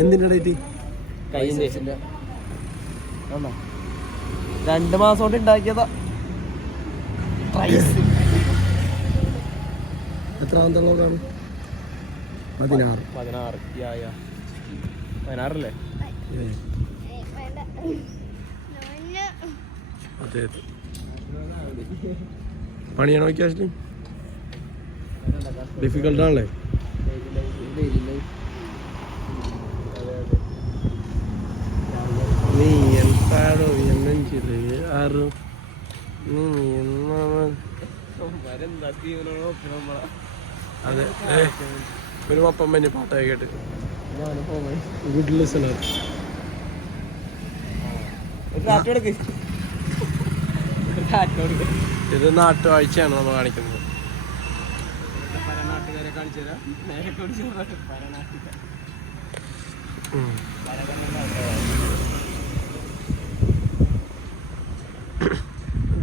എന്തിന്റെ ഡേറ്റ്? 2 മാസം കൊണ്ട് ഉണ്ടാക്കിയതാ. എത്ര ആന്തളോടാണ്? 16. 16 അതെ. പണിയാണോ നോക്കിയാ? ഡിഫിക്കൽട്ടാണല്ലേ? നീ എന്താണോ എന്നെഞ്ചില് ആറും നീ അതെ. ഒരു ഒപ്പം തന്നെ പാട്ടായി കേട്ട് ഗുഡ് ലിസണർ. ഇത് നാട്ടുവാഴ്ചയാണ് നമ്മൾ കാണിക്കുന്നത്.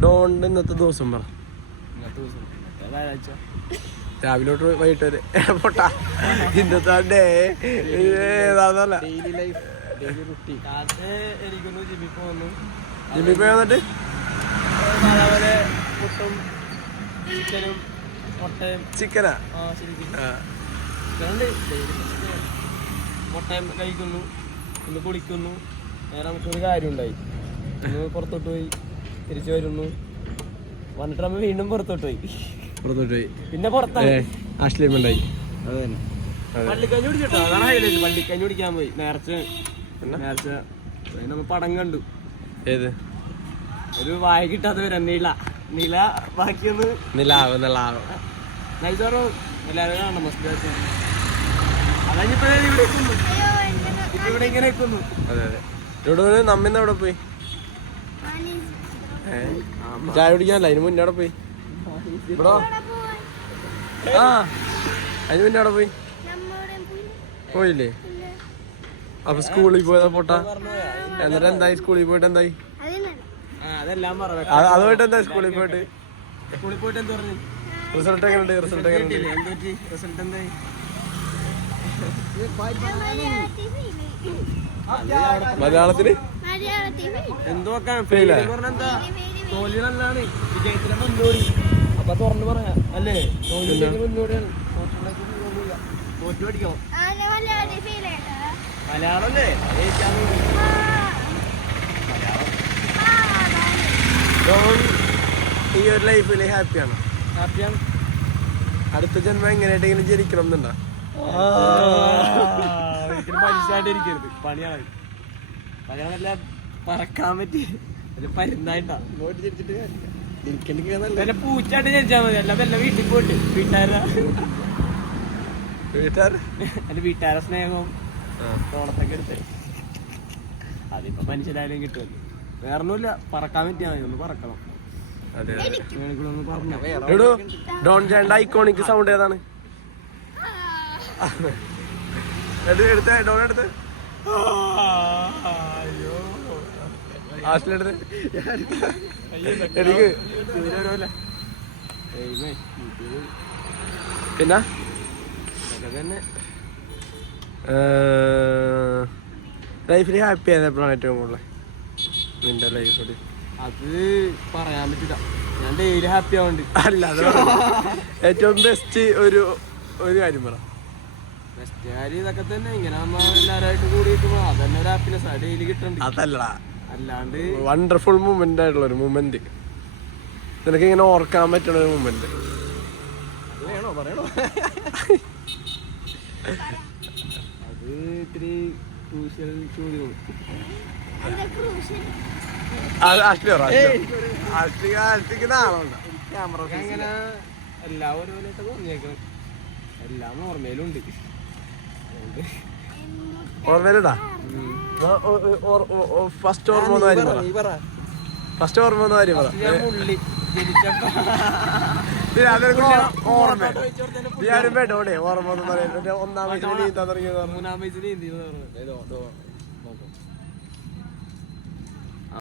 ഡോണ്ട് ഇന്നത്തെ ദിവസം പറ. രാവിലെ തൊട്ട് വൈകിട്ട് വരെ പൊട്ടാ ഇന്നത്തെ ഡേ ഏതാന്നല്ല. ജിമ്മിൽ പോയി വന്നിട്ട് ചിക്കനാ മുട്ടയും കഴിക്കുന്നു, ഇന്ന് കുളിക്കുന്നു. നേരെ നമുക്കൊരു കാര്യം ഉണ്ടായി. ഇന്ന് പുറത്തോട്ട് പോയി തിരിച്ചു വരുന്നു. വന്നിട്ട് നമ്മൾ വീണ്ടും പുറത്തോട്ട് പോയി. പിന്നെ പുറത്തായി ആശ്ലീമുണ്ടായി. അത് തന്നെ പള്ളിക്കഞ്ഞി കുടിച്ചിട്ടോ. അതാണ് ഹൈലൈറ്റ്. പള്ളിക്കഞ്ഞി കുടിക്കാൻ പോയി. നേർച്ച നമ്മൾ പടം കണ്ടു. ഏത്? ഒരു വായ കിട്ടാത്ത വരാം. നില ബാക്കിയൊന്ന് നൈസോറോ എല്ലാവരും കാണണം. മസ്റ്റ് അതഞ്ഞിപ്പോഴേ ഇവിടെ ഇങ്ങനെ വെക്കുന്നു. അതെ അതെ. ഇവിടെ നമ്മിന്ന് എവിടെ പോയി? ചായ കുടിക്കാനല്ല, അതിന് മുന്നേ അവിടെ പോയി. ഇവിടെ അതിന് മുന്നേ അവിടെ പോയില്ലേ? അപ്പൊ സ്കൂളിൽ പോയതാ പൊട്ടാ. എന്നിട്ട് എന്തായി? സ്കൂളിൽ പോയിട്ട് എന്തായി? അതുമായിട്ട് എന്താ? സ്കൂളിൽ പോയിട്ട് എന്ത് പറഞ്ഞു? റിസൾട്ട് എങ്ങനെയുണ്ട്? റിസൾട്ട് എന്തായി? മലയാളത്തിന് എന്തോ തോൽവി നല്ലതാണ്, വിജയത്തിന് മുന്നോടി. അപ്പൊ തുറന്നു പറയാ അല്ലേ? തോൽവിക്ക് മുന്നോടിയാണ്. തോറ്റു പഠിക്കണം. മലയാളം അല്ലേ? ഈ ഒരു ലൈഫില് ഹാപ്പിയാണ്. അടുത്ത ജന്മം എങ്ങനെയായിട്ടെങ്കിലും ജനിക്കണം എന്നുണ്ടോ? ഒരിക്കലും മനുഷ്യരായിട്ടിരിക്കരുത്. പണിയാണ്. പണിയാണല്ല പറക്കാൻ പറ്റി പരുന്നായിട്ടാ. പൂച്ചായിട്ട് ജനിച്ചാൽ മതി. അല്ലാതെ എല്ലാം വീട്ടിൽ പോയിട്ട് വീട്ടുകാരെ സ്നേഹവും തോളത്തൊക്കെ എടുത്ത് അതിപ്പോ മനുഷ്യരായാലും കിട്ടുമല്ലോ. വേറൊന്നുമില്ല, പറക്കാൻ പറ്റിയാ മതി. ഒന്ന് പറക്കണം. ഡോൺ ചേട്ടൻ്റെ ഐക്കോണിക് സൗണ്ട് ഏതാണ്? എടുത്ത് ഡോൺ എടുത്ത് പിന്നെ ലൈഫിൽ ഹാപ്പി ആയപ്പോഴാണ് ഏറ്റവും കൂടുതൽ നിന്റെ ലൈഫിൽ? അത് പറയാൻ പറ്റില്ല. ഞാൻ ഡെയിലി ഹാപ്പി ആവുന്നുണ്ട്. അല്ല, അത് ഏറ്റവും ബെസ്റ്റ് ഒരു കാര്യം പറ. ബെസ്റ്റ് കാര്യം ഇതൊക്കെ തന്നെ. ഇങ്ങനെ എല്ലാവരുമായിട്ട് കൂടി കിട്ടുമ്പോ അതന്നെ ഒരു ഹാപ്പിനെസ് ഡെയിലി കിട്ടുന്നുണ്ട്. അതല്ല, അല്ലാണ്ട് വണ്ടർഫുൾ മൂമെന്റ് ആയിട്ടുള്ള ഒരു മൂമെന്റ് നിനക്ക് ഇങ്ങനെ ഓർക്കാൻ പറ്റുന്ന ഒരു മൂമെന്റ് വേണോ പറയണോ? അത് ഇത്തിരി ക്രൂഷ്യൽ ചോദ്യമാണ്. അങ്ങനെ എല്ലാം ഓരോന്നായിട്ട് തോന്നിയേക്കണം. എല്ലാം ഓർമ്മയിലുണ്ട്. ഓർമ്മയിലുണ്ടാ? ഫസ്റ്റ് ഓർമ്മ ഓർമ്മ ഒന്നാം വയസ്സിൽ നീന്താൻ തുടങ്ങിയത്. 3-ാം വയസ്സിൽ നീന്തി